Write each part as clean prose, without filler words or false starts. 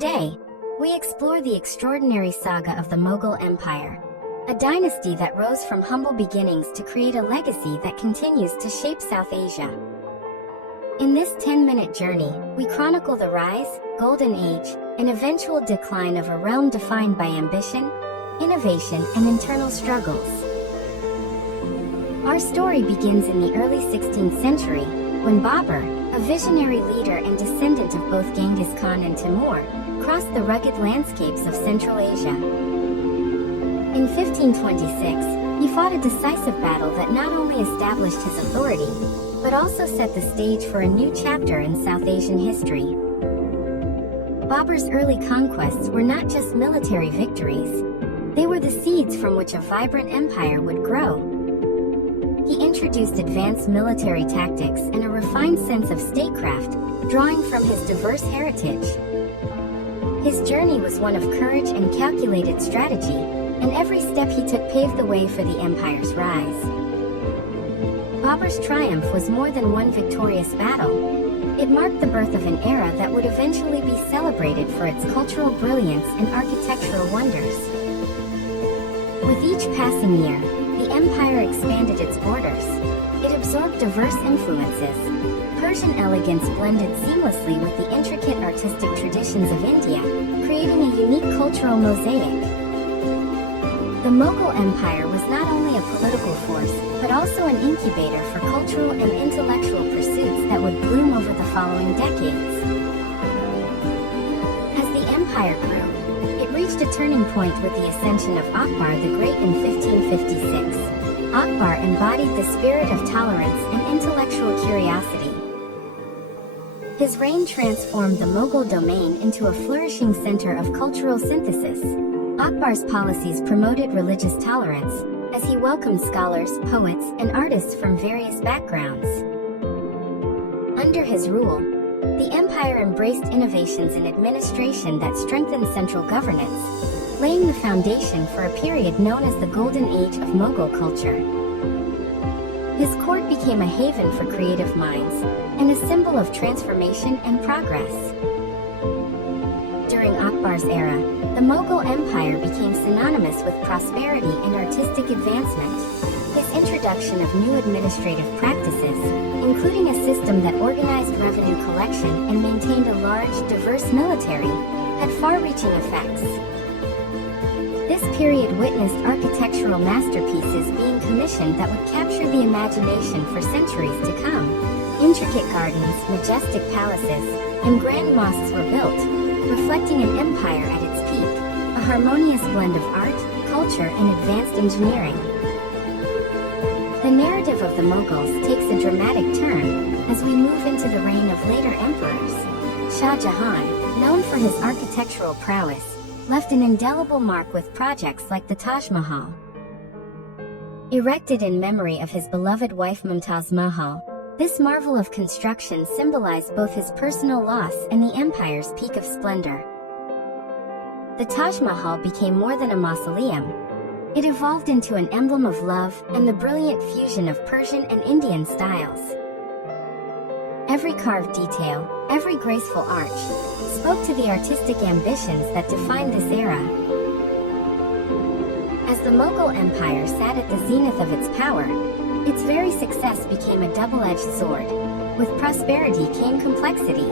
Today, we explore the extraordinary saga of the Mughal Empire, a dynasty that rose from humble beginnings to create a legacy that continues to shape South Asia. In this 10-minute journey, we chronicle the rise, golden age, and eventual decline of a realm defined by ambition, innovation, and internal struggles. Our story begins in the early 16th century, when Babur, a visionary leader and descendant of both Genghis Khan and Timur, crossed the rugged landscapes of Central Asia. In 1526, he fought a decisive battle that not only established his authority, but also set the stage for a new chapter in South Asian history. Babur's early conquests were not just military victories, they were the seeds from which a vibrant empire would grow. He introduced advanced military tactics and a refined sense of statecraft, drawing from his diverse heritage. His journey was one of courage and calculated strategy, and every step he took paved the way for the empire's rise. Babur's triumph was more than one victorious battle. It marked the birth of an era that would eventually be celebrated for its cultural brilliance and architectural wonders. With each passing year, the empire expanded its borders. It absorbed diverse influences. Persian elegance blended seamlessly with the intricate artistic traditions of India, creating a unique cultural mosaic. The Mughal Empire was not only a political force, but also an incubator for cultural and intellectual pursuits that would bloom over the following decades. As the empire grew, it reached a turning point with the ascension of Akbar the Great in 1556. Akbar embodied the spirit of tolerance and intellectual curiosity. His reign transformed the Mughal domain into a flourishing center of cultural synthesis. Akbar's policies promoted religious tolerance, as he welcomed scholars, poets, and artists from various backgrounds. Under his rule, the empire embraced innovations in administration that strengthened central governance, laying the foundation for a period known as the Golden Age of Mughal culture. His court became a haven for creative minds, and a symbol of transformation and progress. During Akbar's era, the Mughal Empire became synonymous with prosperity and artistic advancement. His introduction of new administrative practices, including a system that organized revenue collection and maintained a large, diverse military, had far-reaching effects. This period witnessed architectural masterpieces being commissioned that would capture the imagination for centuries to come. Intricate gardens, majestic palaces, and grand mosques were built, reflecting an empire at its peak, a harmonious blend of art, culture, and advanced engineering. The narrative of the Mughals takes a dramatic turn as we move into the reign of later emperors. Shah Jahan, known for his architectural prowess, left an indelible mark with projects like the Taj Mahal. Erected in memory of his beloved wife Mumtaz Mahal, this marvel of construction symbolized both his personal loss and the empire's peak of splendor. The Taj Mahal became more than a mausoleum. It evolved into an emblem of love and the brilliant fusion of Persian and Indian styles. Every carved detail, every graceful arch, spoke to the artistic ambitions that defined this era. As the Mughal Empire sat at the zenith of its power, its very success became a double-edged sword. With prosperity came complexity.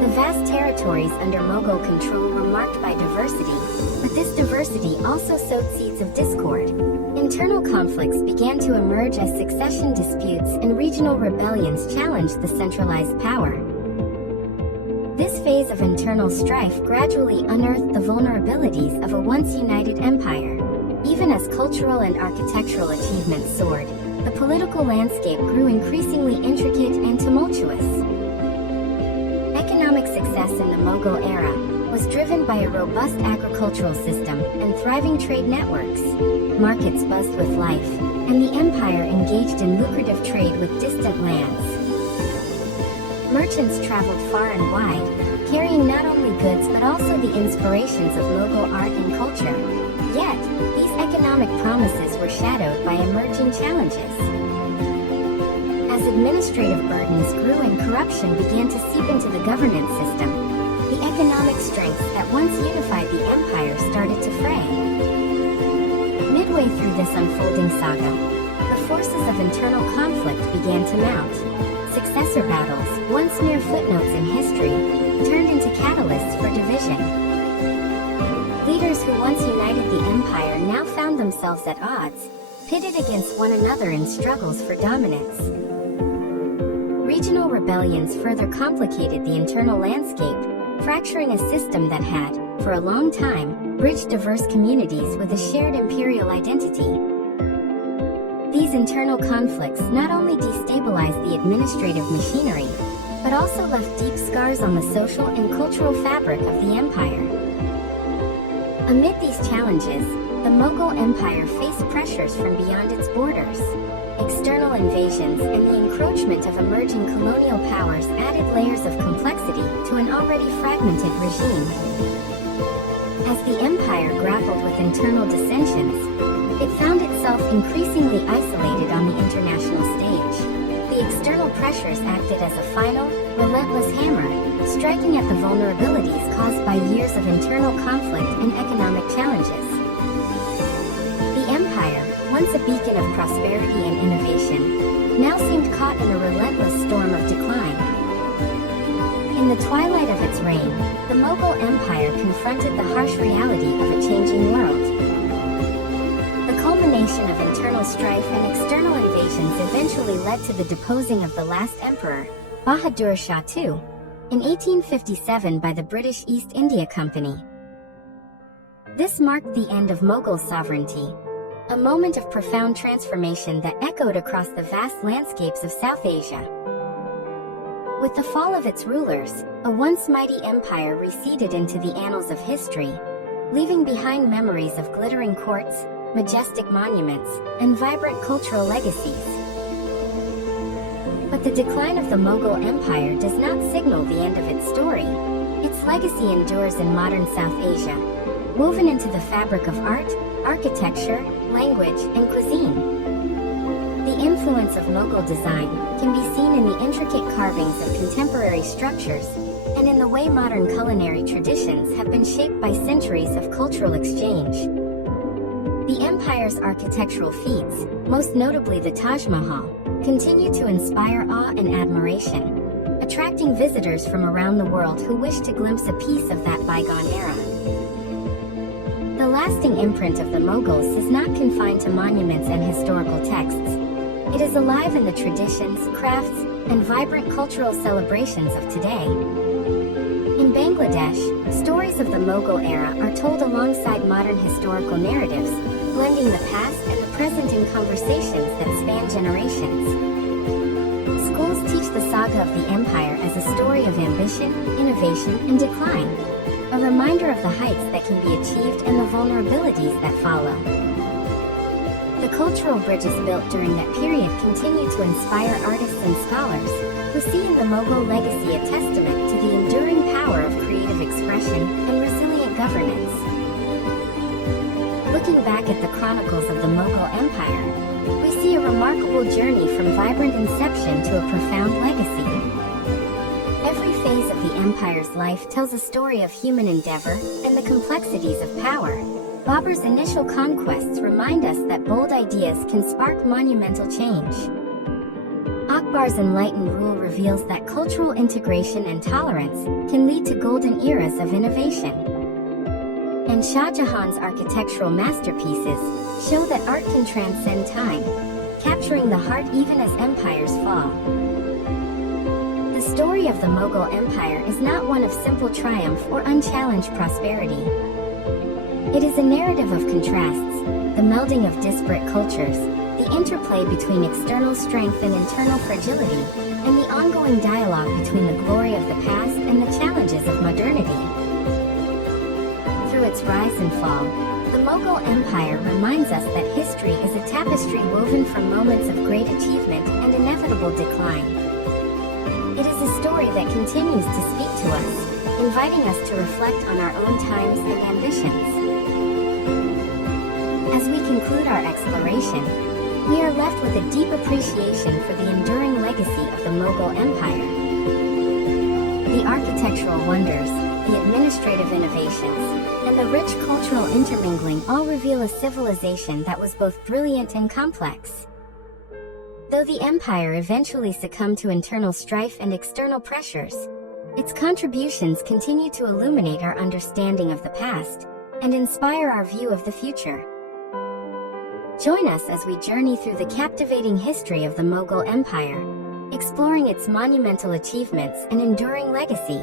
The vast territories under Mughal control were marked by diversity, but this diversity also sowed seeds of discord. Internal conflicts began to emerge as succession disputes and regional rebellions challenged the centralized power. This phase of internal strife gradually unearthed the vulnerabilities of a once united empire. Even as cultural and architectural achievements soared, the political landscape grew increasingly intricate and tumultuous. Economic success in the Mughal era was driven by a robust agricultural system and thriving trade networks. Markets buzzed with life, and the empire engaged in lucrative trade with distant lands. Merchants traveled far and wide, carrying not only goods but also the inspirations of Mughal art and culture. Yet, these economic promises were shadowed by emerging challenges. As administrative burdens grew and corruption began to seep into the governance system, the strengths that once unified the empire started to fray. Midway through this unfolding saga, the forces of internal conflict began to mount. Successor battles, once mere footnotes in history, turned into catalysts for division. Leaders who once united the empire now found themselves at odds, pitted against one another in struggles for dominance. Regional rebellions further complicated the internal landscape, fracturing a system that had, for a long time, bridged diverse communities with a shared imperial identity. These internal conflicts not only destabilized the administrative machinery, but also left deep scars on the social and cultural fabric of the empire. Amid these challenges, the Mughal Empire faced pressures from beyond its borders. External invasions and the encroachment of emerging colonial powers added layers of complexity to an already fragmented regime. As the empire grappled with internal dissensions, it found itself increasingly isolated on the international stage. The external pressures acted as a final, relentless hammer, striking at the vulnerabilities caused by years of internal conflict and economic challenges. The empire, once a beacon of prosperity and innovation, now seemed caught in a relentless storm of decline. In the twilight of its reign, the Mughal Empire confronted the harsh reality of a changing world. The culmination of internal strife and external invasions eventually led to the deposing of the last emperor, Bahadur Shah II, in 1857 by the British East India Company. This marked the end of Mughal sovereignty, a moment of profound transformation that echoed across the vast landscapes of South Asia. With the fall of its rulers, a once mighty empire receded into the annals of history, leaving behind memories of glittering courts, majestic monuments, and vibrant cultural legacies. But the decline of the Mughal Empire does not signal the end of its story. Its legacy endures in modern South Asia, woven into the fabric of art, architecture, language, and cuisine. The influence of Mughal design can be seen in the intricate carvings of contemporary structures, and in the way modern culinary traditions have been shaped by centuries of cultural exchange. The empire's architectural feats, most notably the Taj Mahal, continue to inspire awe and admiration, attracting visitors from around the world who wish to glimpse a piece of that bygone era. The lasting imprint of the Mughals is not confined to monuments and historical texts. It is alive in the traditions, crafts, and vibrant cultural celebrations of today. In Bangladesh, stories of the Mughal era are told alongside modern historical narratives, blending the past and the present in conversations that span generations. Schools teach the saga of the empire as a story of ambition, innovation, and decline, a reminder of the heights that can be achieved and the vulnerabilities that follow. The cultural bridges built during that period continue to inspire artists and scholars, who see in the Mughal legacy a testament to the enduring power of creative expression and resilient governance. Looking back at the chronicles of the Mughal Empire, we see a remarkable journey from vibrant inception to a profound legacy. Every phase of the empire's life tells a story of human endeavor and the complexities of power. Babur's initial conquests remind us that bold ideas can spark monumental change. Akbar's enlightened rule reveals that cultural integration and tolerance can lead to golden eras of innovation. And Shah Jahan's architectural masterpieces show that art can transcend time, capturing the heart even as empires fall. The story of the Mughal Empire is not one of simple triumph or unchallenged prosperity. It is a narrative of contrasts, the melding of disparate cultures, the interplay between external strength and internal fragility, and the ongoing dialogue between the glory of the past and the challenges of modernity. Through its rise and fall, the Mughal Empire reminds us that history is a tapestry woven from moments of great achievement and inevitable decline. It is a story that continues to speak to us, inviting us to reflect on our own times and ambitions. As we conclude our exploration, we are left with a deep appreciation for the enduring legacy of the Mughal Empire. The architectural wonders, the administrative innovations, and the rich cultural intermingling all reveal a civilization that was both brilliant and complex. Though the empire eventually succumbed to internal strife and external pressures, its contributions continue to illuminate our understanding of the past and inspire our view of the future. Join us as we journey through the captivating history of the Mughal Empire, exploring its monumental achievements and enduring legacy.